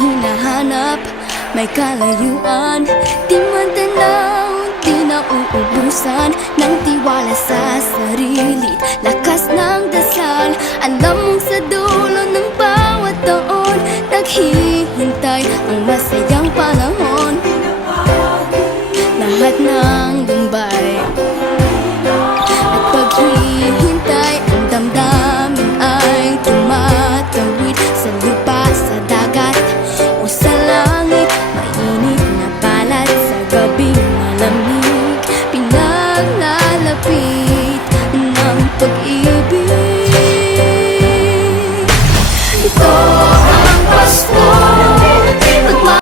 hinahanap, may kalayuan. Di man tanaw, di na uubusan ng tiwala sa sarili, lakas ng dasal. Alam mong sa dulo ng bawat taon, naghihintay ang masayang panahon. Lahat ng lumbay at paghihintay, ang damdamin ay tumatawid sa lupa, sa dagat o sa langit. Mainit na balat sa gabing malamig, pinaglalapit